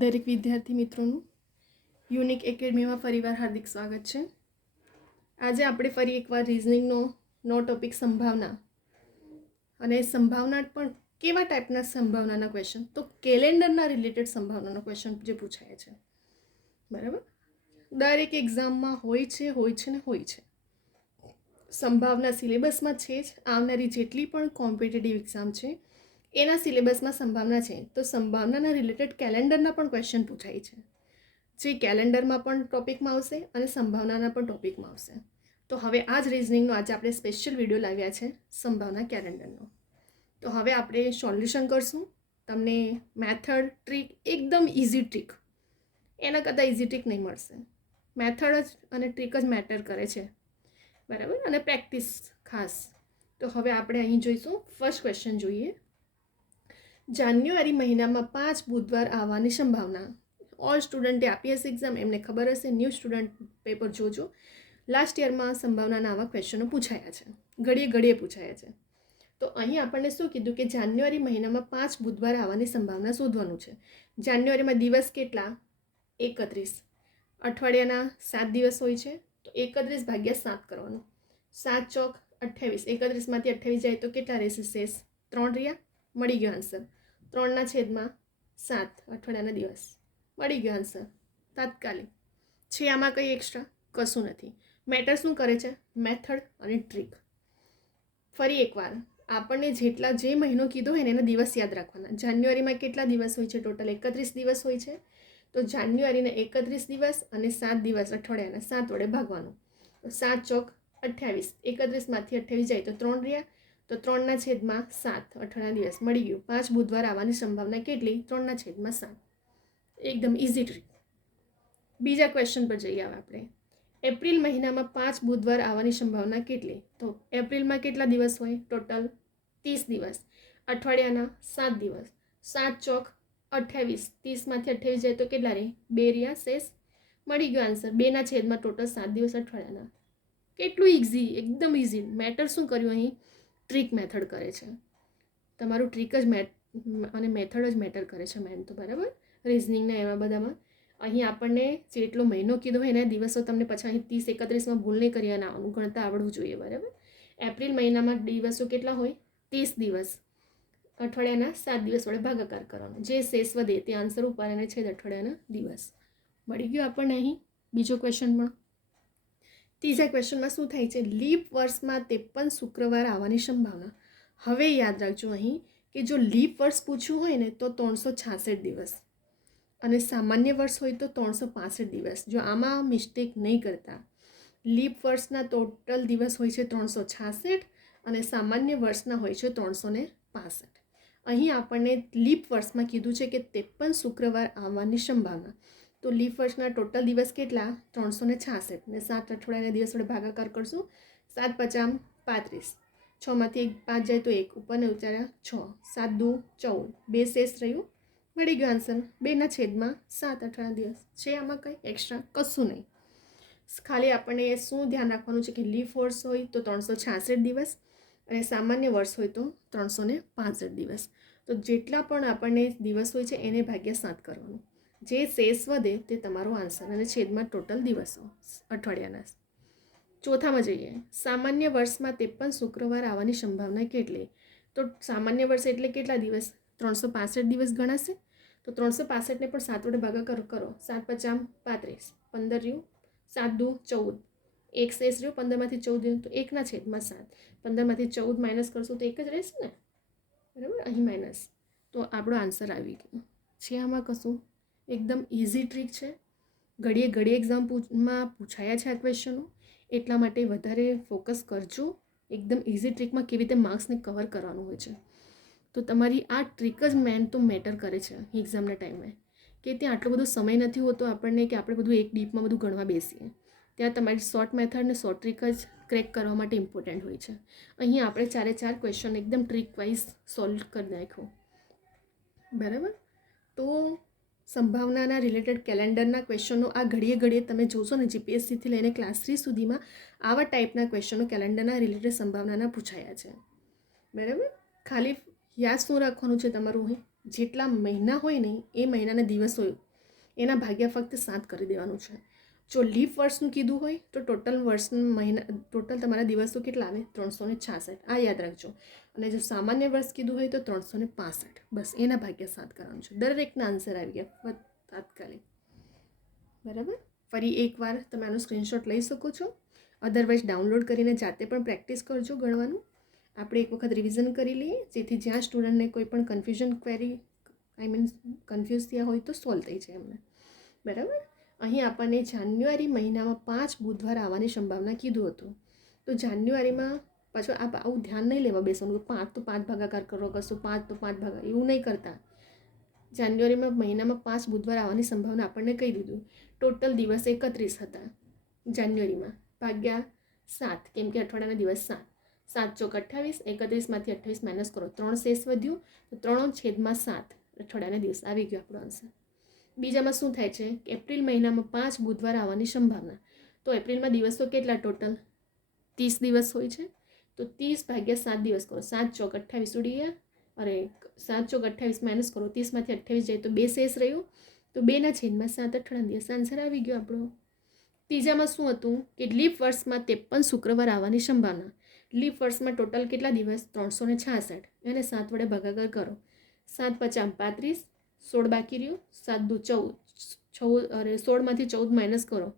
દરેક વિદ્યાર્થી મિત્રોનું યુનિક એકેડમીમાં ફરીવાર હાર્દિક સ્વાગત છે. આજે આપણે ફરી એકવાર રિઝનિંગનો ટોપિક સંભાવના, અને સંભાવના પણ કેવા ટાઈપના સંભાવનાના ક્વેશ્ચન, તો કેલેન્ડરના રિલેટેડ સંભાવનાનો ક્વેશ્ચન જે પૂછાય છે. બરાબર, દરેક એક્ઝામમાં હોય છે. સંભાવના સિલેબસમાં છે જ. આવનારી જેટલી પણ કોમ્પિટિટિવ એક્ઝામ છે એના સિલેબસમાં સંભાવના છે. તો સંભાવનાના રિલેટેડ કેલેન્ડરના પણ ક્વેશ્ચન પૂછાય છે, જે કેલેન્ડરમાં પણ ટોપિકમાં આવશે અને સંભાવનાના પણ ટોપિકમાં આવશે. તો હવે આ જ રિઝનિંગનો આજે આપણે સ્પેશિયલ વિડીયો લાવ્યા છે સંભાવના કેલેન્ડરનો. તો હવે આપણે સોલ્યુશન કરશું. તમને મેથડ, ટ્રીક, એકદમ ઇઝી ટ્રીક, એના કરતાં ઇઝી ટ્રીક નહીં મળશે. મેથડ જ અને ટ્રીક જ મેટર કરે છે, બરાબર, અને પ્રેક્ટિસ ખાસ. તો હવે આપણે અહીં જોઈશું. ફર્સ્ટ ક્વેશ્ચન જોઈએ. જાન્યુઆરી મહિનામાં 5 બુધવાર આવવાની સંભાવના. ઓલ સ્ટુડન્ટે આપી હશે એક્ઝામ, એમને ખબર હશે. ન્યૂ સ્ટુડન્ટ પેપર જોજો. લાસ્ટ યરમાં સંભાવનાના આવા ક્વેશ્ચનો પૂછાયા છે, ઘડીએ પૂછાયા છે. તો અહીં આપણને શું કીધું કે જાન્યુઆરી મહિનામાં 5 બુધવાર આવવાની સંભાવના શોધવાનું છે. જાન્યુઆરીમાં દિવસ કેટલા? 31. અઠવાડિયાના 7 દિવસ હોય છે, તો 31 ભાગ્યા 7 કરવાનું. 7 ચોક 28. 31માંથી 28 જાય તો કેટલા રહેશે શેષ? 3 રહ્યા. મળી ગયો આન્સર. 3/7 અઠવાડિયાના દિવસ. મળી ગયો આન્સર તાત્કાલિક. છે આમાં કંઈ એક્સ્ટ્રા કશું નથી. મેટર શું કરે છે? મેથડ અને ટ્રીક. ફરી એકવાર આપણને જે મહિનો કીધો હોય ને એના દિવસ યાદ રાખવાના. જાન્યુઆરીમાં કેટલા દિવસ હોય છે? ટોટલ 31 દિવસ હોય છે. તો જાન્યુઆરીના 31 દિવસ અને 7 દિવસ અઠવાડિયાના 7 વડે ભાગવાનું. તો 7 ચોક 28. 31માંથી 28 જાય તો 3 રહ્યા. તો 3/7 અઠવાડિયાના દિવસ. મળી ગયું. 5 બુધવાર આવવાની સંભાવના કેટલી? 3/7. એકદમ ઇઝી ટ્રીક. બીજા ક્વેશ્ચન પર જઈએ આપણે. એપ્રિલ મહિનામાં 5 બુધવાર આવવાની સંભાવના કેટલી? તો એપ્રિલમાં કેટલા દિવસ હોય? ટોટલ 30 દિવસ. અઠવાડિયાના 7 દિવસ. 7 ચોક 28. 30માંથી 28 જાય તો કેટલા રહે? 2 રહ્યા શેષ. મળી ગયો આન્સર. 2/7 ટોટલ 7 દિવસ અઠવાડિયાના. કેટલું ઇઝી, એકદમ ઇઝી. મેટર શું કર્યું અહીં? ટ્રીક મેથડ કરે છે. તમારું ટ્રીક જ અને મેથડ જ મેટર કરે છે મેન તો, બરાબર. રિઝનિંગના એવા બધામાં અહીં આપણને જેટલો મહિનો કીધો હોય એના દિવસો તમને પછી અહીં 30, 31માં ભૂલ નહીં કરી અને આનું ગણતા આવડવું જોઈએ, બરાબર. એપ્રિલ મહિનામાં દિવસો કેટલા હોય? 30 દિવસ. અઠવાડિયાના 7 દિવસ વડે ભાગાકાર કરવાનો. જે શેષ વધે તે આન્સર ઉપર અને છે અઠવાડિયાના દિવસ. મળી ગયું આપણને અહીં. બીજો ક્વેશ્ચન પણ. ત્રીજા ક્વેશ્ચનમાં શું થાય છે? લીપ વર્ષમાં 53 શુક્રવાર આવવાની સંભાવના. હવે યાદ રાખજો અહીં કે જો લીપ વર્ષ પૂછ્યું હોય ને તો 366 દિવસ, અને સામાન્ય વર્ષ હોય તો 365 દિવસ. જો આમાં મિસ્ટેક નહીં કરતા. લીપ વર્ષના ટોટલ દિવસ હોય છે 366 અને સામાન્ય વર્ષના હોય છે 365. અહીં આપણને લીપ વર્ષમાં કીધું છે કે 53 શુક્રવાર આવવાની સંભાવના. તો લીપ વર્ષના ટોટલ દિવસ કેટલા? 366 ને 7 અઠવાડિયાના દિવસ વડે ભાગાકાર કરશું. 7 × 5 = 35. 6માંથી 5 જાય તો 1 ઉપરને ઉતાર્યા 6. 7 દુ 14. 2 શેષ રહ્યું. મળી ગયો આન્સર. 2/7 અઠવાડિયાના દિવસ. છે આમાં કંઈ એક્સ્ટ્રા કશું નહીં. ખાલી આપણને શું ધ્યાન રાખવાનું છે કે લીપ વર્ષ હોય તો 366 દિવસ અને સામાન્ય વર્ષ હોય તો 365 દિવસ. તો જેટલા પણ આપણને દિવસ હોય છે એને ભાગ્યા 7 કરવાનું. જે શેષ વધે તે તમારો આન્સર અને છેદમાં ટોટલ દિવસો અઠવાડિયાના. ચોથામાં જઈએ. સામાન્ય વર્ષમાં 53 શુક્રવાર આવવાની સંભાવના કેટલી? તો સામાન્ય વર્ષ એટલે કેટલા દિવસ? 365 દિવસ ગણાશે. તો 365ને પણ 7 વડે ભાગાકાર કરો. 7 × 5 = 35. 15 રહ્યું. 7 દુ 14. 1 શેષ રહ્યું. 15માંથી 14 રહ્યું તો 1/7. 15માંથી 14 માઇનસ કરશું તો 1 જ રહેશે ને, બરાબર. અહીં માઇનસ. તો આપણો આન્સર આવી ગયો. છે આમાં કશું? એકદમ ઇઝી ટ્રીક છે. ઘડીએ એક્ઝામમાં પૂછાયા છે આ ક્વેશ્ચનો, એટલા માટે વધારે ફોકસ કરજો. એકદમ ઇઝી ટ્રીકમાં કેવી રીતે માર્ક્સને કવર કરવાનું હોય છે. તો તમારી આ ટ્રીક જ મેન તો મેટર કરે છે એક્ઝામના ટાઈમે, કે ત્યાં આટલો બધો સમય નથી હોતો આપણને કે આપણે બધું એક ડીપમાં બધું ગણવા બેસીએ. ત્યાં તમારી શોર્ટ મેથડ ને શોર્ટ ટ્રીક જ ક્રેક કરવા માટે ઇમ્પોર્ટન્ટ હોય છે. અહીં આપણે 4 ક્વેશ્ચન એકદમ ટ્રીક વાઇઝ સોલ્વ કરી નાખ્યો, બરાબર. તો સંભાવનાના રિલેટેડ કેલેન્ડરના ક્વેશ્ચનો આ ઘડીએ તમે જોશો ને, જીપીએસસીથી લઈને ક્લાસ 3 સુધીમાં આવા ટાઈપના ક્વેશ્ચનો કેલેન્ડરના રિલેટેડ સંભાવનાના પૂછાયા છે, બરાબર. ખાલી યાદ શું રાખવાનું છે તમારું? અહીં જેટલા મહિના હોય ને એ મહિનાના દિવસ હોય એના ભાગ્યા ફક્ત 7 કરી દેવાનું છે. જો લીપ વર્ષનું કીધું હોય તો ટોટલ તમારા દિવસો કેટલા આવે? 366. આ યાદ રાખજો. અને જો સામાન્ય વર્ષ કીધું હોય તો 365. બસ એના ભાગ્યા 7 કરવાનું છે. દરેકના આન્સર આવી ગયા તાત્કાલિક. બરાબર. ફરી એકવાર તમે આનો સ્ક્રીનશોટ લઈ શકો છો, અધરવાઇઝ ડાઉનલોડ કરીને જાતે પણ પ્રેક્ટિસ કરજો ગણવાનું. આપણે એક વખત રિવિઝન કરી લઈએ, જેથી જ્યાં સ્ટુડન્ટને કોઈ પણ કન્ફ્યુઝ થયા હોય તો સોલ્વ થઈ જાય એમને. બરાબર. અહીં આપણને જાન્યુઆરી મહિનામાં 5 બુધવાર આવવાની સંભાવના કીધું હતું. તો જાન્યુઆરીમાં પાછું આવું ધ્યાન નહીં લેવા બેસવાનું, 5 તો 5 ભાગાકાર કરો, કશું 5 તો 5 ભાગા, એવું નહીં કરતા. જાન્યુઆરીમાં મહિનામાં 5 બુધવાર આવવાની સંભાવના આપણને કહી દીધું. ટોટલ દિવસ 31 હતા જાન્યુઆરીમાં, ભાગ્યા 7, કેમ કે અઠવાડિયાના દિવસ 7. 7 ચોક 28, 31માંથી 28 માઇનસ કરો, 3 શેષ વધ્યું, તો 3/7 અઠવાડિયાના દિવસ આવી ગયો આપણો આન્સર. બીજામાં શું થાય છે? એપ્રિલ મહિનામાં 5 બુધવાર આવવાની સંભાવના. તો એપ્રિલમાં દિવસો કેટલા? ટોટલ 30 દિવસ હોય છે. તો 30 ભાગ્યા 7 દિવસ કરો, 7 ચોક 28 ઉડી ગયા, અરે 7 ચોક 28 માઇનસ કરો, 30માંથી 28 જાય તો 2 શેષ રહ્યું, તો 2/7 અઠવાડિયાના દિવસ આન્સર આવી ગયો આપણો. ત્રીજામાં શું હતું કે લીપ વર્ષમાં 53 શુક્રવાર આવવાની સંભાવના. લીપ વર્ષમાં ટોટલ કેટલા દિવસ? 366. એને 7 વડે ભાગાકાર કરો, 7 × 5 = 35, 16 બાકી રહ્યું, 7 દુ 14, અરે 16માંથી 14 માઇનસ કરો,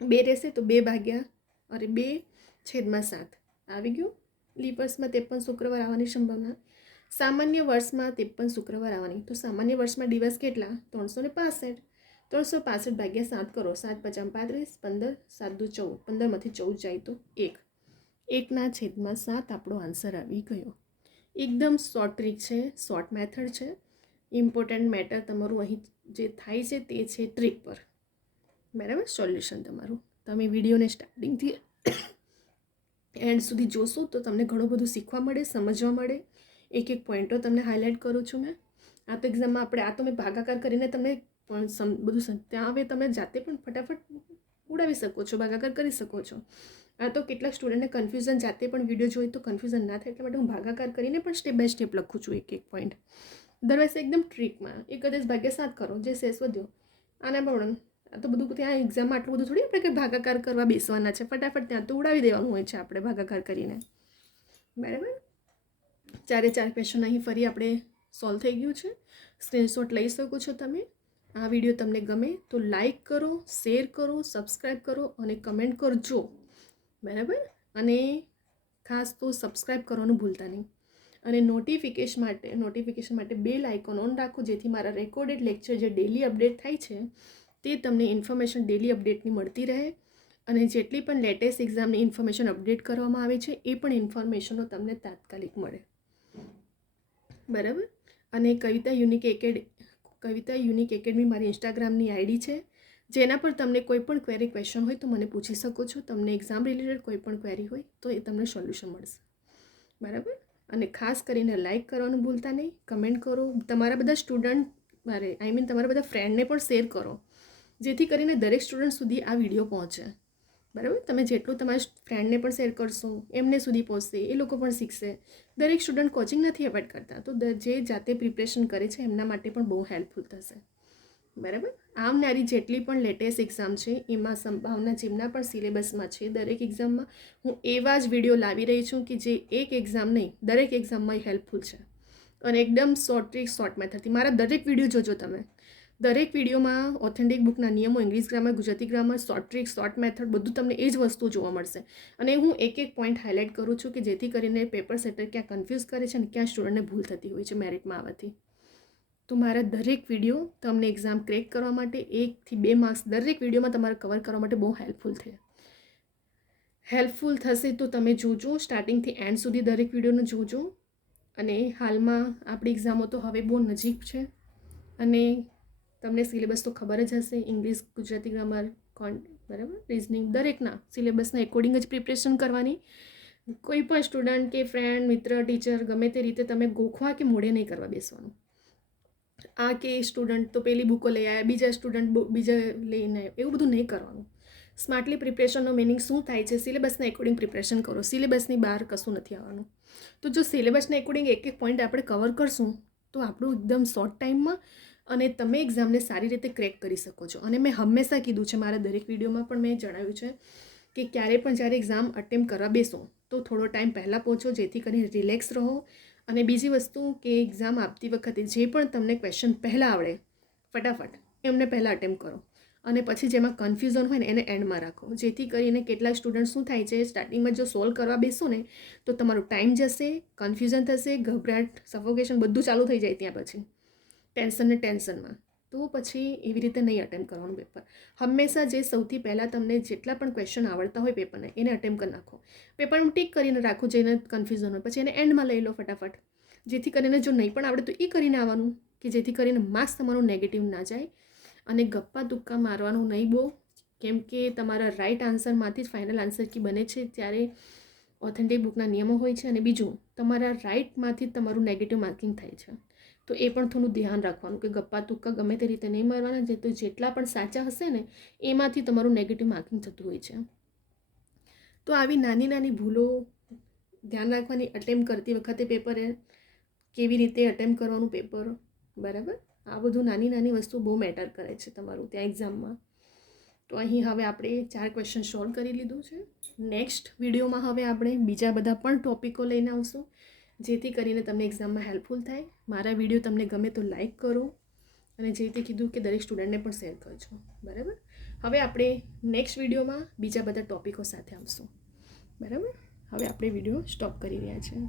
2 રહેશે તો 2/7 આવી ગયું. લીપ વર્ષમાં 53 શુક્રવાર આવવાની સંભાવના. સામાન્ય વર્ષમાં 53 શુક્રવાર આવવાની. તો સામાન્ય વર્ષમાં દિવસ કેટલા? 365. 365 ભાગ્યા 7 કરો, 7 × 5 = 35, 15, 7 દુ 14, 15માંથી 14 જાય તો 1. 1/7 આપણો આન્સર આવી ગયો. એકદમ શોર્ટ ટ્રીક છે, શોર્ટ મેથડ છે. ઇમ્પોર્ટન્ટ મેટર તમારું અહીં જે થાય છે તે છે ટ્રીક પર. બરાબર. સોલ્યુશન તમારું તમે વિડીયોને સ્ટાર્ટિંગથી એન્ડ સુધી જોશો તો તમને ઘણું બધું શીખવા મળે, સમજવા મળે. એક પોઈન્ટો તમને હાઇલાઇટ કરું છું મેં. આ તો એક્ઝામમાં આ તો મેં ભાગાકાર કરીને તમને પણ બધું ત્યાં હવે તમે જાતે પણ ફટાફટ ઉડાવી શકો છો, ભાગાકાર કરી શકો છો. આ તો કેટલાક સ્ટુડન્ટને કન્ફ્યુઝન જાતે પણ વિડીયો જોઈ તો કન્ફ્યુઝન ના થાય, એટલા માટે હું ભાગાકાર કરીને પણ સ્ટેપ બાય સ્ટેપ લખું છું એક પોઈન્ટ. અદરવાઇઝ એકદમ ટ્રીકમાં 31/7 કરો, જે શેષ વધ્યો આના પણ. આ તો બધું ત્યાં એક્ઝામમાં આટલું બધું થોડી આપણે કંઈ ભાગાકાર કરવા બેસવાના છે, ફટાફટ ત્યાં તો ઉડાવી દેવાનું હોય છે આપણે ભાગાકાર કરીને. બરાબર. 4 ક્વેશ્ચન અહીં ફરી આપણે સોલ્વ થઈ ગયું છે. સ્ક્રીનશોટ લઈ શકો છો તમે. આ વિડીયો તમને ગમે તો લાઈક કરો, શેર કરો, સબસ્ક્રાઈબ કરો અને કમેન્ટ કરજો. બરાબર. અને ખાસ તો સબસ્ક્રાઈબ કરવાનું ભૂલતા નહીં. અને નોટિફિકેશન માટે બેલ આઇકોન ઓન રાખો, જેથી મારા રેકોર્ડેડ લેક્ચર જે ડેલી અપડેટ થાય છે તે તમને ઇન્ફોર્મેશન ડેલી અપડેટની મળતી રહે. અને જેટલી પણ લેટેસ્ટ એક્ઝામની ઇન્ફોર્મેશન અપડેટ કરવામાં આવે છે એ પણ ઇન્ફોર્મેશનો તમને તાત્કાલિક મળે. બરાબર. અને કવિતા યુનિક એકેડમી મારી ઇન્સ્ટાગ્રામની આઈડી છે, જેના પર તમને કોઈ પણ ક્વેરી ક્વેશ્ચન હોય તો મને પૂછી શકો છો. તમને એક્ઝામ રિલેટેડ કોઈ પણ ક્વેરી હોય તો એ તમને સોલ્યુશન મળશે. બરાબર. અને ખાસ કરીને લાઈક કરવાનું ભૂલતા નહીં, કમેન્ટ કરો, તમારા બધા સ્ટુડન્ટ તમારા બધા ફ્રેન્ડને પણ શેર કરો, જેથી કરીને દરેક સ્ટુડન્ટ સુધી આ વિડીયો પહોંચે. બરાબર. તમે જેટલું તમારા ફ્રેન્ડને પણ શેર કરશો એમને સુધી પહોંચશે, એ લોકો પણ શીખશે. દરેક સ્ટુડન્ટ કોચિંગ નથી અવોઇડ કરતા, તો જે જાતે પ્રિપરેશન કરે છે એમના માટે પણ બહુ હેલ્પફુલ થશે. બરાબર. આવનારી જેટલી પણ લેટેસ્ટ એક્ઝામ છે એમાં સંભાવના જેમના પણ સિલેબસમાં છે, દરેક એક્ઝામમાં હું એવા જ વિડીયો લાવી રહી છું કે જે એક એક્ઝામ નહીં દરેક એક્ઝામમાં હેલ્પફુલ છે. અને એકદમ શોર્ટ ટ્રીક, શોર્ટ મેથડથી મારા દરેક વિડીયો જોજો તમે. દરેક વિડીયોમાં ઓથેન્ટિક બુકના નિયમો, English grammar, Gujarati grammar, short trick, short method બધું તમને એ જ વસ્તુ જોવા મળશે. અને હું એક પોઈન્ટ હાઇલાઇટ કરું છું કે જેથી કરીને પેપર સેટર ક્યાં કન્ફ્યુઝ કરે છે અને ક્યાં સ્ટુડન્ટને ભૂલ થતી હોય છે મેરિટમાં આવવાથી. તો મારા દરેક વિડીયો તમને એક્ઝામ ક્રેક કરવા માટે 1 થી 2 માર્ક્સ દરેક વિડીયોમાં તમારે કવર કરવા માટે બહુ હેલ્પફુલ થશે. તો તમે જોજો, સ્ટાર્ટિંગથી એન્ડ સુધી દરેક વિડીયોને જોજો. અને હાલમાં આપણી એક્ઝામો તો હવે બહુ નજીક છે અને તમને સિલેબસ તો ખબર જ હશે. ઇંગ્લિશ, ગુજરાતી ગ્રામર, બરાબર, રિઝનિંગ દરેકના સિલેબસના એકોર્ડિંગ જ પ્રિપરેશન કરવાની. કોઈ પણ સ્ટુડન્ટ કે ફ્રેન્ડ, મિત્ર, ટીચર ગમે તે રીતે તમે ગોખવા કે મોડે નહીં કરવા બેસવાનું. આ કે સ્ટુડન્ટ તો પેલી બુકો લઈ આવ્યા, બીજા સ્ટુડન્ટ બીજા લઈને આવ્યા, એવું બધું નહીં કરવાનું. સ્માર્ટલી પ્રિપરેશનનો મિનિંગ શું થાય છે? સિલેબસના એકોર્ડિંગ પ્રિપરેશન કરો, સિલેબસની બહાર કશું નથી આવવાનું. તો જો સિલેબસના એકોર્ડિંગ એક પોઈન્ટ આપણે કવર કરશું તો આપણું એકદમ શોર્ટ ટાઈમમાં અને તમે એક્ઝામને સારી રીતે ક્રેક કરી શકો છો. અને મેં હંમેશા કીધું છે, મારા દરેક વિડીયોમાં પણ મેં જણાવ્યું છે કે ક્યારે પણ જ્યારે એક્ઝામ અટેમ્પ્ટ કરવા બેસો તો થોડો ટાઈમ પહેલાં પહોંચો, જેથી કરીને રિલેક્સ રહો. અને બીજી વસ્તુ કે એક્ઝામ આપતી વખતે જે પણ તમને ક્વેશ્ચન પહેલાં આવડે ફટાફટ એમને પહેલાં અટેમ્પ્ટ કરો, અને પછી જેમાં કન્ફ્યુઝન હોય ને એને એન્ડમાં રાખો, જેથી કરીને કેટલાક સ્ટુડન્ટ શું થાય છે, સ્ટાર્ટિંગમાં જો સોલ્વ કરવા બેસો ને તો તમારો ટાઈમ જશે, કન્ફ્યુઝન થશે, ગભરાટ, સફોકેશન બધું ચાલુ થઈ જાય. ત્યાં પછી ટેન્શન ને ટેન્શનમાં તો પછી એવી રીતે નહીં અટેમ્પ્ટ કરવાનું પેપર. હંમેશા જે સૌથી પહેલાં તમને જેટલા પણ ક્વેશ્ચન આવડતા હોય પેપરને એને અટેમ્પ્ટ કરી નાખો. પેપરનું ટીક કરીને રાખો જેને કન્ફ્યુઝન હોય, પછી એને એન્ડમાં લઈ લો ફટાફટ, જેથી કરીને જો નહીં પણ આવડે તો એ કરીને આવવાનું, કે જેથી કરીને માર્ક્સ તમારું નેગેટિવ ના જાય. અને ગપ્પા તુક્કા મારવાનું નહીં બહુ, કેમ કે તમારા રાઇટ આન્સરમાંથી જ ફાઇનલ આન્સર કી બને છે, ત્યારે ઓથેન્ટિક બુકના નિયમો હોય છે. અને બીજું, તમારા રાઇટમાંથી જ તમારું નેગેટિવ માર્કિંગ થાય છે, તો એ પણ થોડું ધ્યાન રાખવાનું કે ગપ્પા તુક્કા ગમે તે રીતે નહીં મારવાના, તો જેટલા પણ સાચા હશે ને એમાંથી તમારું નેગેટિવ માર્કિંગ થતું હોય છે. તો આવી નાની નાની ભૂલો ધ્યાન રાખવાની અટેમ્પ્ટ કરતી વખતે પેપરે કેવી રીતે અટેમ્પ્ટ કરવાનું પેપર, બરાબર. આ બધું નાની નાની વસ્તુ બહુ મેટર કરે છે તમારું ત્યાં એક્ઝામમાં. તો અહીં હવે આપણે 4 ક્વેશ્ચન સોલ્વ કરી લીધું છે. નેક્સ્ટ વિડીયોમાં હવે આપણે બીજા બધા પણ ટોપિકો લઈને આવશું, જેથી કરીને તમને એક્ઝામમાં હેલ્પફુલ થાય. મારા વિડીયો તમને ગમે તો લાઇક કરો, અને જે રીતે કીધું કે દરેક સ્ટુડન્ટને પણ શેર કરજો, બરાબર. હવે આપણે નેક્સ્ટ વિડીયોમાં બીજા બધા ટોપિકો સાથે આવશું, બરાબર. હવે આપણે વિડીયો સ્ટોપ કરી રહ્યા છીએ.